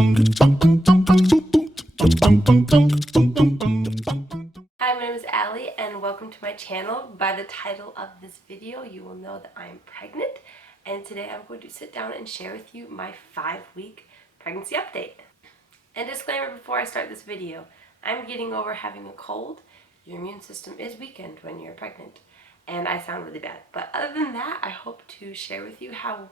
Hi, my name is Allie and welcome to my channel. By the title of this video, you will know that I'm pregnant, and today I'm going to sit down and share with you my 5-week pregnancy update. And disclaimer before I start this video, I'm getting over having a cold. Your immune system is weakened when you're pregnant, and I sound really bad. But other than that, I hope to share with you how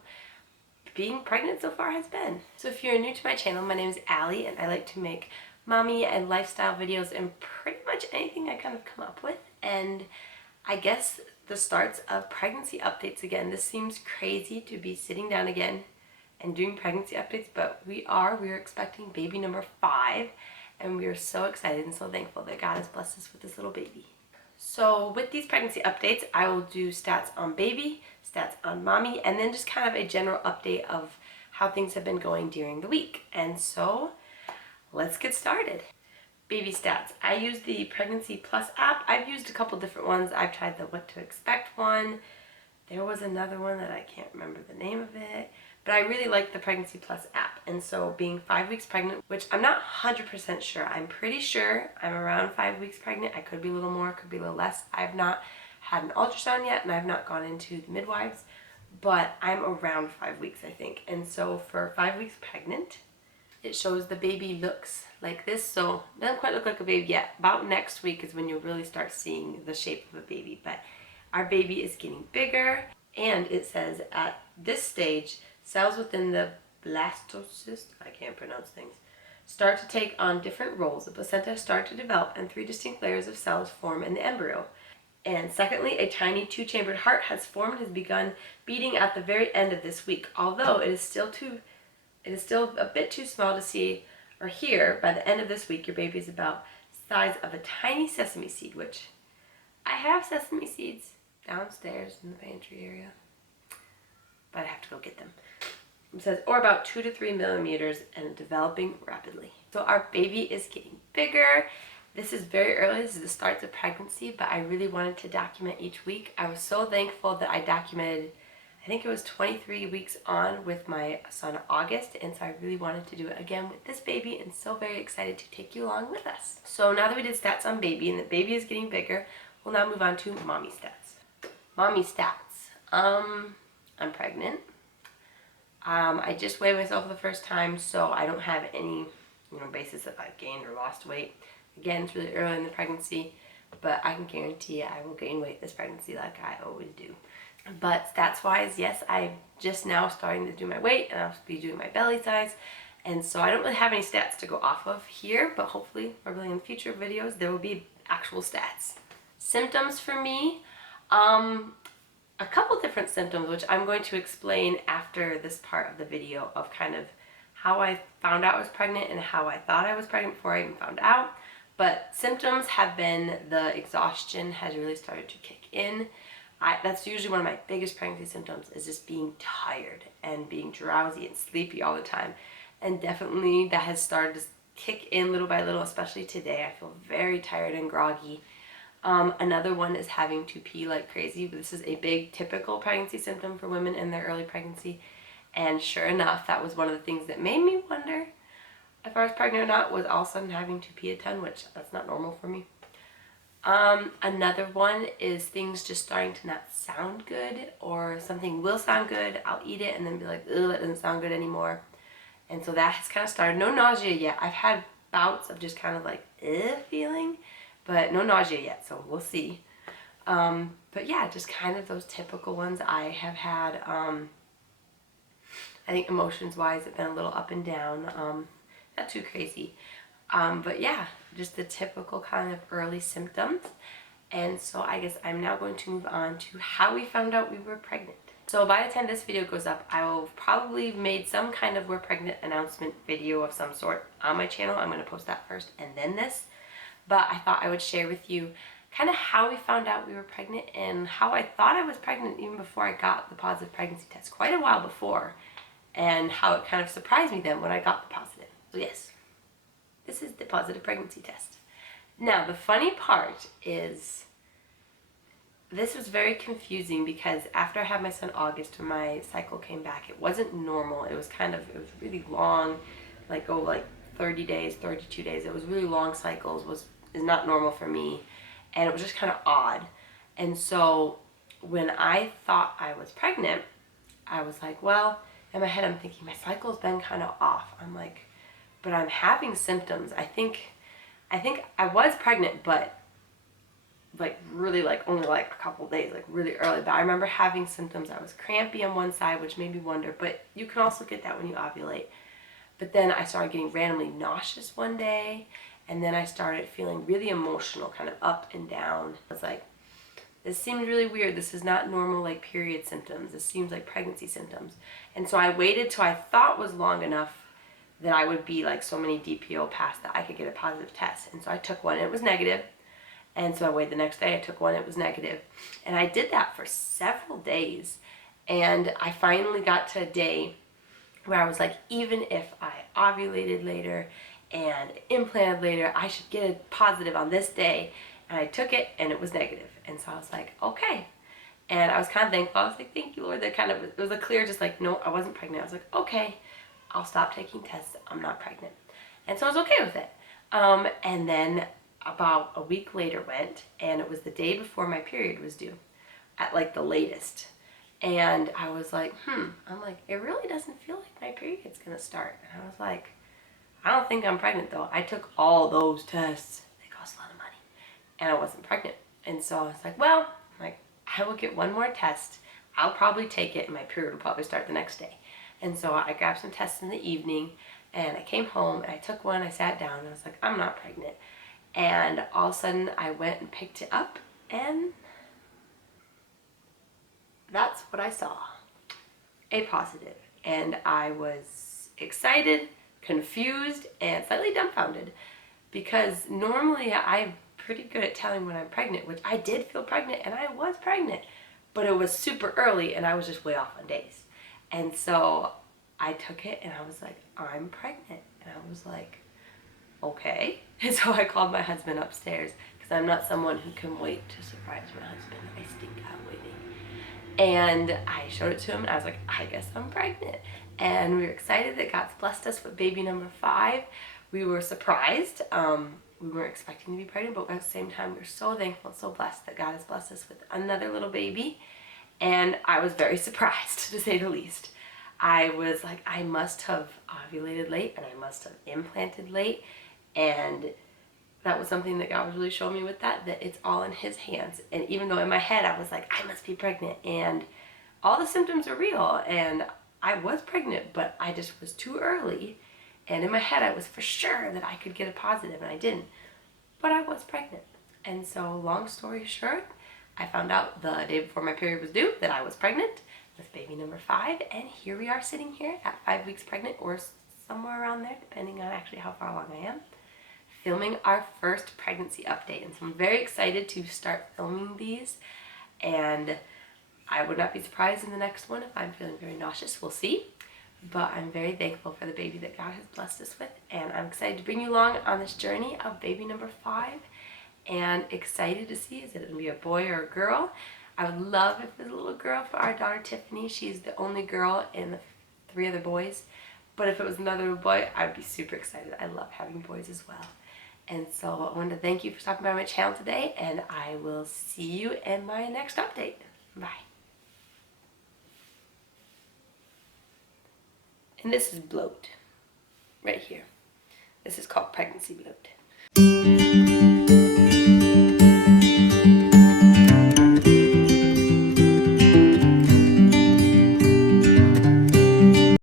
being pregnant so far has been. So if you're new to my channel, my name is Allie and I like to make mommy and lifestyle videos and pretty much anything I kind of come up with. And I guess the starts of pregnancy updates again. This seems crazy to be sitting down again and doing pregnancy updates, but we're expecting baby number 5, and we are so excited and so thankful that God has blessed us with this little baby. So with these pregnancy updates, I will do stats on baby, stats on mommy, and then just kind of a general update of how things have been going during the week. And so let's get started. Baby stats. I use the Pregnancy Plus app. I've used a couple different ones. I've tried the What to Expect one. There was another one that I can't remember the name of it, but I really like the Pregnancy Plus app. And so being 5 weeks pregnant, which I'm not 100% sure, I'm pretty sure I'm around 5 weeks pregnant. I could be a little more, could be a little less. I've not had an ultrasound yet, and I've not gone into the midwives, but I'm around 5 weeks, I think. And so for 5 weeks pregnant, it shows the baby looks like this. So it doesn't quite look like a baby yet. About next week is when you'll really start seeing the shape of a baby, but our baby is getting bigger, and it says at this stage, cells within the blastocyst, I can't pronounce things, start to take on different roles. The placenta start to develop, and 3 distinct layers of cells form in the embryo. And secondly, a tiny 2-chambered heart has formed and has begun beating at the very end of this week, although it is still a bit too small to see or hear. By the end of this week, your baby is about the size of a tiny sesame seed, which I have sesame seeds downstairs in the pantry area, but I have to go get them. It says, or about 2 to 3 millimeters and developing rapidly. So our baby is getting bigger. This is very early. This is the start of pregnancy, but I really wanted to document each week. I was so thankful that I documented, I think it was 23 weeks on with my son August, and so I really wanted to do it again with this baby, and so very excited to take you along with us. So now that we did stats on baby and the baby is getting bigger, we'll now move on to mommy stats. Mommy stats. I'm pregnant. I just weighed myself for the first time, so I don't have any, basis if I've gained or lost weight. Again, it's really early in the pregnancy, but I can guarantee I will gain weight this pregnancy like I always do. But stats-wise, yes, I'm just now starting to do my weight, and I'll be doing my belly size. And so I don't really have any stats to go off of here, but hopefully, probably in future videos, there will be actual stats. Symptoms for me, a couple different symptoms, which I'm going to explain after this part of the video of kind of how I found out I was pregnant and how I thought I was pregnant before I even found out. But symptoms have been the exhaustion has really started to kick in. That's usually one of my biggest pregnancy symptoms, is just being tired and being drowsy and sleepy all the time. And definitely that has started to kick in little by little, especially today. I feel very tired and groggy. Another one is having to pee like crazy. This is a big typical pregnancy symptom for women in their early pregnancy. And sure enough, that was one of the things that made me wonder if I was pregnant or not, was all of a sudden having to pee a ton, which that's not normal for me. Another one is things just starting to not sound good, or something will sound good, I'll eat it and then be like, ugh, that doesn't sound good anymore. And so that has kind of started. No nausea yet. I've had bouts of just kind of like, feeling, but no nausea yet, so we'll see. But yeah, just kind of those typical ones I have had. I think emotions-wise, it's been a little up and down. Not too crazy. But yeah, just the typical kind of early symptoms. And so I guess I'm now going to move on to how we found out we were pregnant. So by the time this video goes up, I will probably have made some kind of we're pregnant announcement video of some sort on my channel. I'm going to post that first and then this. But I thought I would share with you kind of how we found out we were pregnant and how I thought I was pregnant even before I got the positive pregnancy test, quite a while before, and how it kind of surprised me then when I got the positive. So yes, this is the positive pregnancy test. Now, the funny part is this was very confusing because after I had my son August, when my cycle came back, it wasn't normal. It was really long. like go like 30 days, 32 days. It was really long cycles, is not normal for me. And it was just kind of odd. And so when I thought I was pregnant, I was like, well, in my head I'm thinking my cycle's been kind of off. I'm like, but I'm having symptoms. I think I was pregnant, but like really like only like a couple days, like really early. But I remember having symptoms. I was crampy on one side, which made me wonder, but you can also get that when you ovulate. But then I started getting randomly nauseous one day, and then I started feeling really emotional, kind of up and down. I was like, this seems really weird. This is not normal like period symptoms. This seems like pregnancy symptoms. And so I waited till I thought was long enough that I would be like so many DPO past that I could get a positive test. And so I took one, and it was negative. And so I waited the next day, I took one, it was negative. And I did that for several days. And I finally got to a day where I was like, even if I ovulated later and implanted later, I should get a positive on this day. And I took it, and it was negative. And so I was like, okay. And I was kind of thankful. I was like, thank you, Lord. That kind of, it was a clear, just like, no, I wasn't pregnant. I was like, okay, I'll stop taking tests. I'm not pregnant. And so I was okay with it. And then about a week later went, and it was the day before my period was due, at like the latest. And I was like, I'm like, it really doesn't feel like my period's gonna start. And I was like, I don't think I'm pregnant though. I took all those tests. They cost a lot of money. And I wasn't pregnant. And so I was like, well, like, I will get one more test. I'll probably take it, and my period will probably start the next day. And so I grabbed some tests in the evening, and I came home, and I took one, I sat down, and I was like, I'm not pregnant. And all of a sudden I went and picked it up, and that's what I saw, a positive. And I was excited, confused, and slightly dumbfounded, because normally I'm pretty good at telling when I'm pregnant, which I did feel pregnant, and I was pregnant, but it was super early, and I was just way off on days. And so I took it, and I was like, I'm pregnant. And I was like, okay. And so I called my husband upstairs, because I'm not someone who can wait to surprise my husband. I stink at waiting. And I showed it to him, and I was like, I guess I'm pregnant. And we were excited that God's blessed us with baby number 5. We were surprised. We weren't expecting to be pregnant, but at the same time, we were so thankful and so blessed that God has blessed us with another little baby. And I was very surprised, to say the least. I was like, I must have ovulated late, and I must have implanted late. And that was something that God was really showing me with that it's all in His hands. And even though in my head I was like, I must be pregnant, and all the symptoms are real, and I was pregnant, but I just was too early. And in my head I was for sure that I could get a positive, and I didn't. But I was pregnant. And so long story short, I found out the day before my period was due that I was pregnant with baby number 5. And here we are sitting here at 5 weeks pregnant, or somewhere around there, depending on actually how far along I am, filming our first pregnancy update. And so I'm very excited to start filming these, and I would not be surprised in the next one if I'm feeling very nauseous. We'll see. But I'm very thankful for the baby that God has blessed us with, and I'm excited to bring you along on this journey of baby number 5, and excited to see, is it going to be a boy or a girl? I would love if it was a little girl for our daughter Tiffany. She's the only girl in the 3 other boys. But if it was another boy, I'd be super excited. I love having boys as well. And so I wanted to thank you for stopping by my channel today, and I will see you in my next update. Bye. And this is bloat, right here. This is called pregnancy bloat.